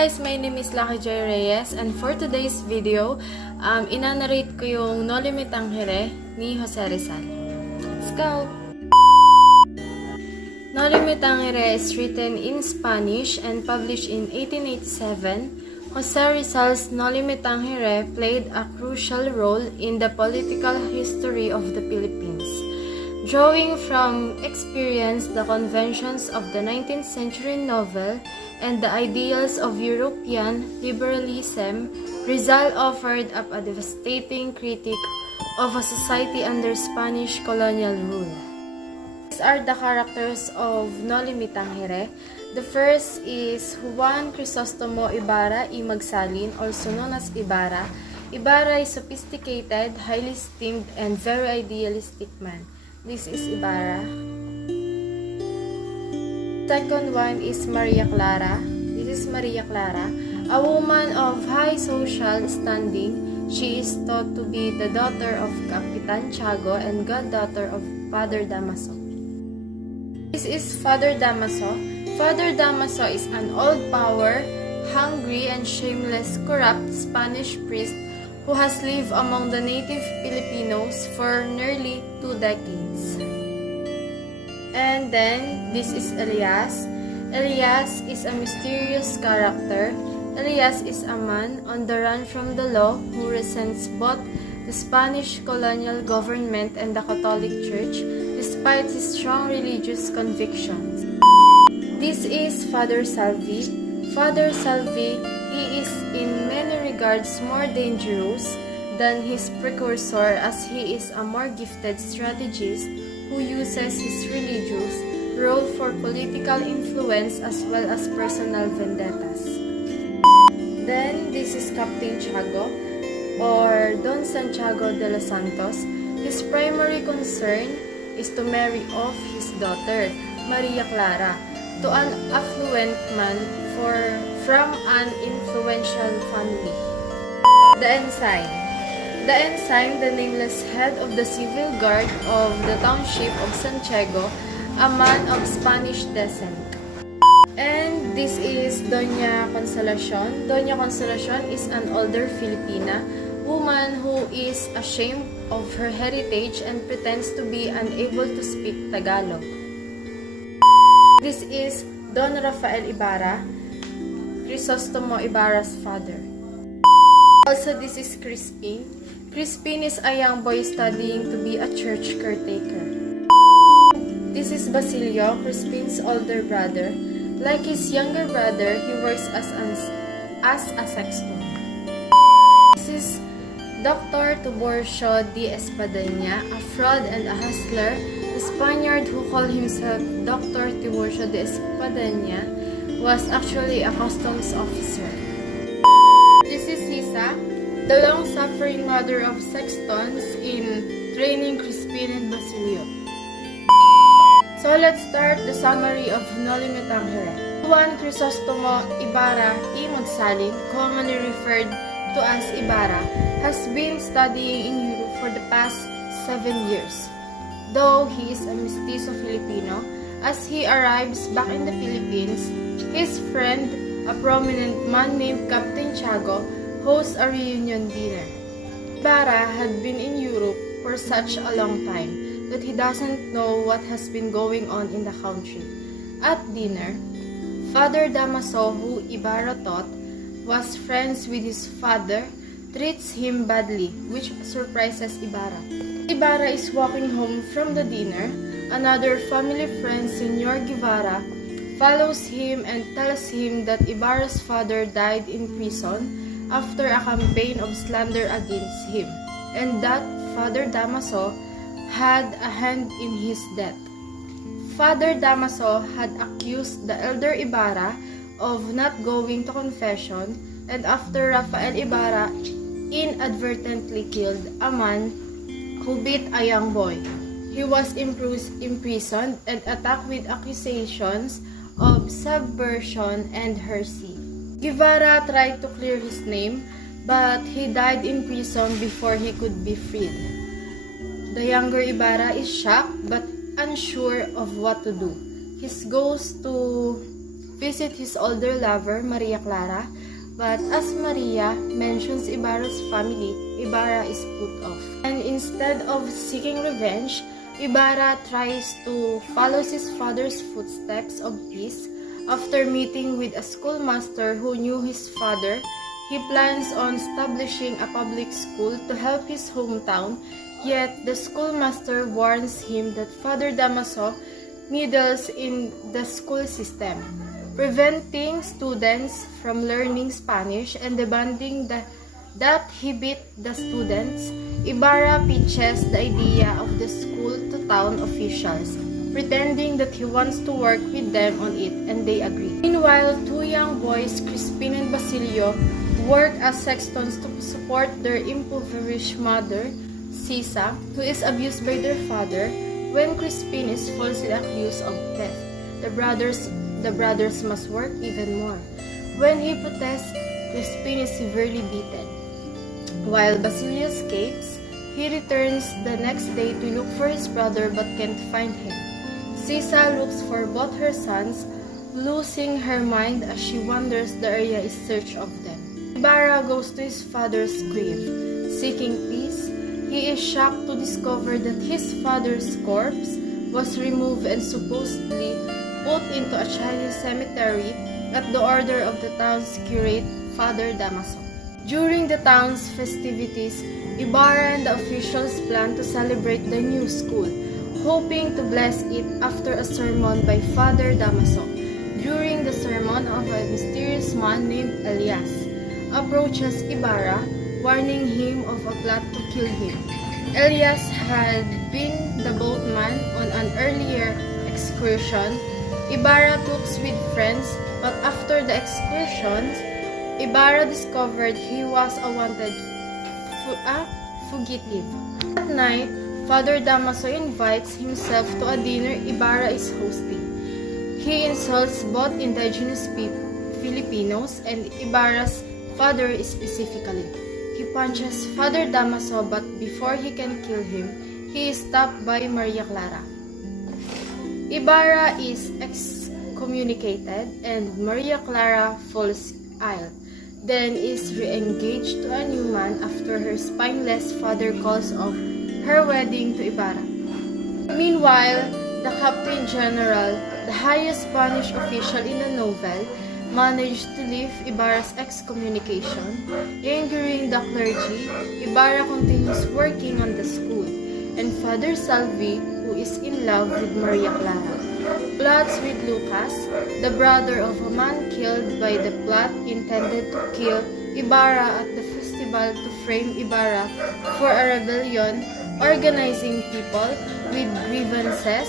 guys, my name is Lucky J. Reyes, and for today's video, inanarrate ko yung Noli Tangere ni Jose Rizal. Let's go! Noli Tangere is written in Spanish and published in 1887. Jose Rizal's Noli Tangere played a crucial role in the political history of the Philippines. Drawing from experience, the conventions of the 19th century novel, and the ideals of European liberalism, Rizal offered up a devastating critique of a society under Spanish colonial rule. These are the characters of Noli Tangere. The first is Juan Crisostomo Ibarra y Magsalin, also known as Ibarra. Ibarra is sophisticated, highly esteemed, and very idealistic man. This is Ibarra. Second one is Maria Clara. This is Maria Clara, a woman of high social standing. She is thought to be the daughter of Capitan Tiago and goddaughter of Father Damaso. This is Father Damaso. Father Damaso is an old power, hungry and shameless, corrupt Spanish priest who has lived among the native Filipinos for nearly 2 decades. And then, this is Elias. Elias is a mysterious character. Elias is a man on the run from the law who resents both the Spanish colonial government and the Catholic Church, despite his strong religious convictions. This is Father Salvi. Father Salvi, he is in many regards more dangerous than his precursor, as he is a more gifted strategist who uses his religious role for political influence as well as personal vendettas. Then, this is Captain Tiago, or Don Santiago de los Santos. His primary concern is to marry off his daughter, Maria Clara, to an affluent man from an influential family. The Ensign. The ensign, the nameless head of the civil guard of the township of Santiago, a man of Spanish descent. And this is Doña Consolacion. Doña Consolacion is an older Filipina woman who is ashamed of her heritage and pretends to be unable to speak Tagalog. This is Don Rafael Ibarra, Crisostomo Ibarra's father. Also, this is Crispin. Crispin is a young boy studying to be a church caretaker. This is Basilio, Crispin's older brother. Like his younger brother, he works as a sexton. This is Dr. Tiburcio de Espadanya, a fraud and a hustler. The Spaniard who called himself Dr. Tiburcio de Espadanya was actually a customs officer. This is Hisa, the long-suffering mother of sextons in training Crispin and Basilio. So let's start the summary of Noli Tangere. Juan Crisostomo Ibarra y Magsalin, commonly referred to as Ibarra, has been studying in Europe for the past 7 years. Though he is a mestizo Filipino, as he arrives back in the Philippines, his friend, a prominent man named Captain Tiago, hosts a reunion dinner. Ibarra had been in Europe for such a long time that he doesn't know what has been going on in the country. At dinner, Father Damaso, who Ibarra thought was friends with his father, treats him badly, which surprises Ibarra. Ibarra is walking home from the dinner. Another family friend, Senor Guevara, follows him and tells him that Ibarra's father died in prison after a campaign of slander against him, and that Father Damaso had a hand in his death. Father Damaso had accused the elder Ibarra of not going to confession, and after Rafael Ibarra inadvertently killed a man who beat a young boy, he was imprisoned and attacked with accusations of subversion and heresy. Guevara tried to clear his name, but he died in prison before he could be freed. The younger Ibarra is shocked but unsure of what to do. He goes to visit his older lover, Maria Clara, but as Maria mentions Ibarra's family, Ibarra is put off. And instead of seeking revenge, Ibarra tries to follow his father's footsteps of peace. After meeting with a schoolmaster who knew his father, he plans on establishing a public school to help his hometown, yet the schoolmaster warns him that Father Damaso meddles in the school system, preventing students from learning Spanish and demanding that he beat the students. Ibarra pitches the idea of the school to town officials, pretending that he wants to work with them on it, and they agree. Meanwhile, two young boys, Crispin and Basilio, work as sextons to support their impoverished mother, Sisa, who is abused by their father. When Crispin is falsely accused of theft, the brothers must work even more. When he protests, Crispin is severely beaten. While Basilio escapes, he returns the next day to look for his brother but can't find him. Sisa looks for both her sons, losing her mind as she wonders the area is in search of them. Ibarra goes to his father's grave, seeking peace. He is shocked to discover that his father's corpse was removed and supposedly put into a Chinese cemetery at the order of the town's curate, Father Damaso. During the town's festivities, Ibarra and the officials plan to celebrate the new school, hoping to bless it after a sermon by Father Damaso. During the sermon, a mysterious man named Elias approaches Ibarra, warning him of a plot to kill him. Elias had been the boatman on an earlier excursion. Ibarra talks with friends, but after the excursions, Ibarra discovered he was a wanted fugitive. That night, Father Damaso invites himself to a dinner Ibarra is hosting. He insults both indigenous Filipinos and Ibarra's father specifically. He punches Father Damaso, but before he can kill him, he is stopped by Maria Clara. Ibarra is excommunicated and Maria Clara falls ill, then is re-engaged to a new man after her spineless father calls off her wedding to Ibarra. Meanwhile, the Captain General, the highest Spanish official in the novel, managed to lift Ibarra's excommunication. Angering the clergy, Ibarra continues working on the school, and Father Salvi, who is in love with Maria Clara, plots with Lucas, the brother of a man killed by the plot intended to kill Ibarra at the festival to frame Ibarra for a rebellion, organizing people with grievances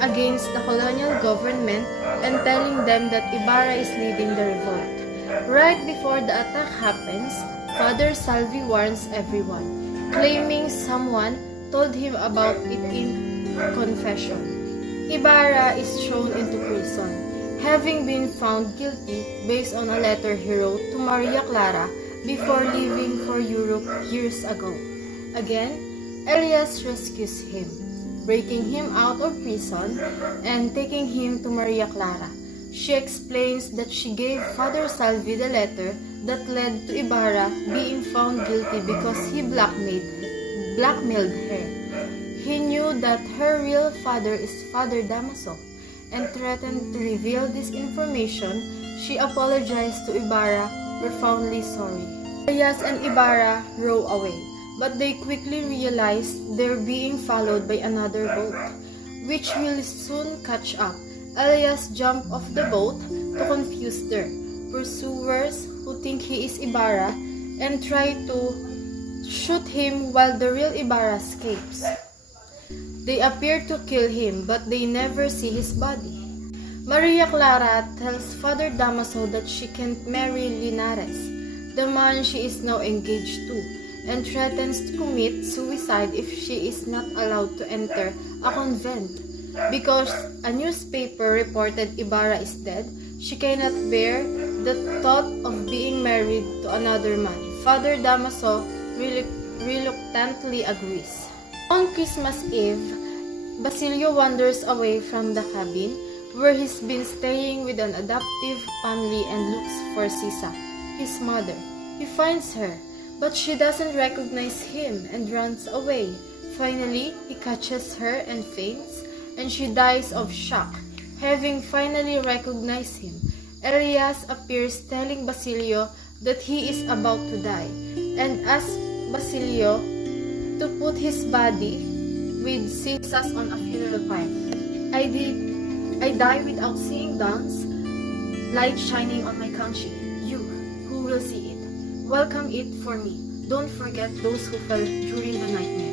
against the colonial government and telling them that Ibarra is leading the revolt. Right before the attack happens, Father Salvi warns everyone, claiming someone told him about it in confession. Ibarra is thrown into prison, having been found guilty based on a letter he wrote to Maria Clara before leaving for Europe years ago. Again, Elias rescues him, breaking him out of prison and taking him to Maria Clara. She explains that she gave Father Salvi the letter that led to Ibarra being found guilty because he blackmailed her. He knew that her real father is Father Damaso and threatened to reveal this information. She apologized to Ibarra, profoundly sorry. Elias and Ibarra row away, but they quickly realize they're being followed by another boat, which will soon catch up. Elias jumps off the boat to confuse their pursuers, who think he is Ibarra, and try to shoot him while the real Ibarra escapes. They appear to kill him, but they never see his body. Maria Clara tells Father Damaso that she can't marry Linares, the man she is now engaged to, and threatens to commit suicide if she is not allowed to enter a convent. Because a newspaper reported Ibarra is dead, she cannot bear the thought of being married to another man. Father Damaso reluctantly agrees. On Christmas Eve, Basilio wanders away from the cabin, where he's been staying with an adoptive family and looks for Sisa, his mother. He finds her, but she doesn't recognize him and runs away. Finally, he catches her and faints, and she dies of shock, having finally recognized him. Elias appears telling Basilio that he is about to die, and asks Basilio to put his body with Caesar's on a funeral pyre. I die without seeing dawn's light shining on my country. You, who will see it, welcome it for me. Don't forget those who fell during the nightmare.